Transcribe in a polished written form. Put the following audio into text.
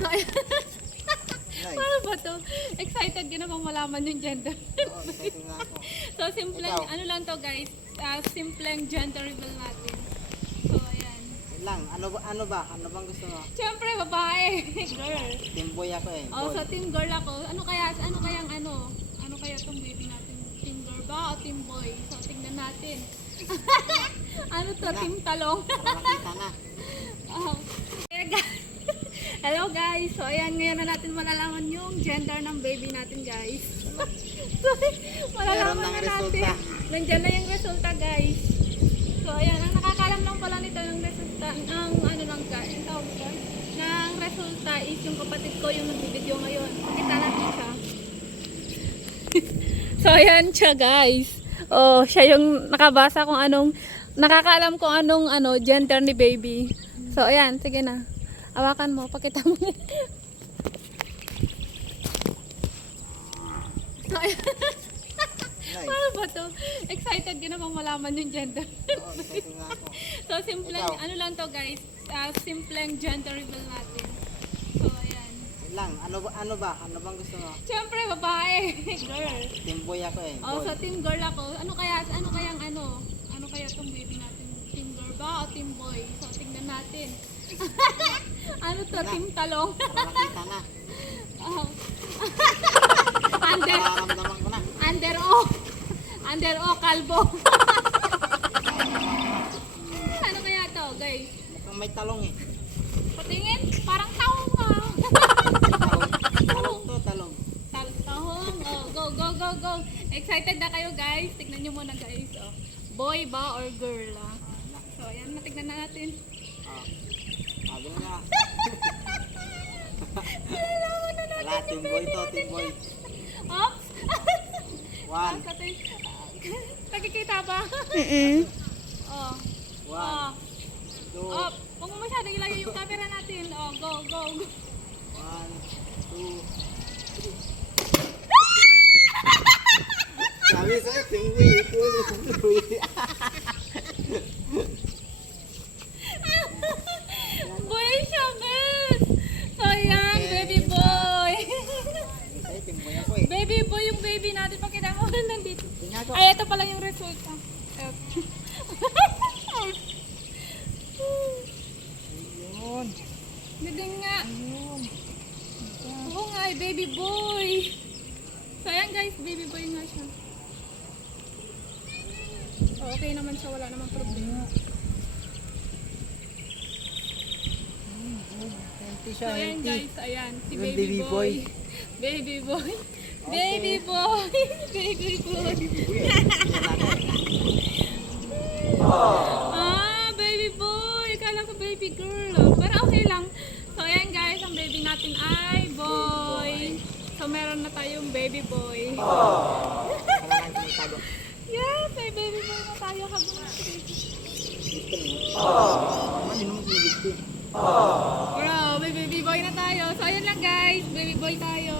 So, paano ba to? Excited ka na bang malaman yung gender? Oo, excited nga ako. So, simpleng, Ikaw? ano lang to guys, simpleng gender reveal natin. So, ayan. Yun lang, ano bang gusto mo? Siyempre, babae. Girl. Teamboy ako eh. Oh, Boy. so team girl ako. Ano kaya tong baby natin? Team girl ba o team boy? So, tingnan natin. Ano to? Team talong. Para makita na. Oh. Hello guys. So, ayan, ngayon na natin malalaman yung gender ng baby natin, guys. So, malalaman Meron ng na natin. resulta. Nandyan na yung resulta, guys. So, ayan, ang nakakalam lang pala nito ng resulta, ng ano lang guys, ng resulta is yung kapatid ko yung nagbibideo ngayon. Pakita natin siya. So, ayan siya, guys. Oh, siya yung nakabasa kung anong, nakakaalam kung anong gender ni baby. So, ayan, sige na. Hawakan mo, pakita mo. So, ayan. Paano ba to? Excited ka na bang malaman yung gender? Oo, excited nga ako. So, simpleng, Ikaw? ano lang to guys, simpleng gender reveal natin. So, ayan. Yun lang, ano bang gusto mo? Siyempre, babae. Girl. Teamboy ako eh. Oh, Boy. so team girl ako. Ano kaya tong baby natin? Team girl ba o team boy? So, tingnan natin. Ano to? Team talong. Para makita na. Oh. Under, Nararamdaman ko na. under o, kalbo. Ano kaya to, guys? Mukhang may talong eh. Patingin, parang tahong ah. Talong to, talong. Tahong. Oh, go. Excited na kayo, guys? Tignan nyo muna, guys. Oh. Boy ba or girl ah? So, ayan, matignan na natin. Sabi nga. Malalaman na natin Wala, teamboy to, teamboy. Oops! One, Nakikita ba? Oh. one, two, Oh. Huwag mo masyadong ilayo yung camera natin. Oh, go. one, two, three. Sabi sa'yo, teamboy. Teamboy. Boy siya, guys! So, ayan, baby boy. Sa'yo, teamboy ako eh. Baby boy yung baby natin. Pakita mo, nandito. Tingnan ko. Ay, ito pala yung resulta. Ayun. Galing nga. Ayun. Oo nga, baby boy. So, ayan guys, baby boy nga siya. So, okay naman siya, wala namang problema. Healthy So, siya, ayan healthy. guys, ayan, si Yung baby baby boy. boy. Baby boy. Okay. Baby boy. Baby boy. Baby boy. Kala ko baby girl. Oh. Pero okay lang. So, ayan guys, ang baby natin ay boy. So, meron na tayong baby boy. Kailangan ko may tago. Yes, may baby boy na tayo habang Gusto mo? Ano mo sinigit ko? Bro, may baby boy na tayo. So, ayan lang guys. Baby boy tayo.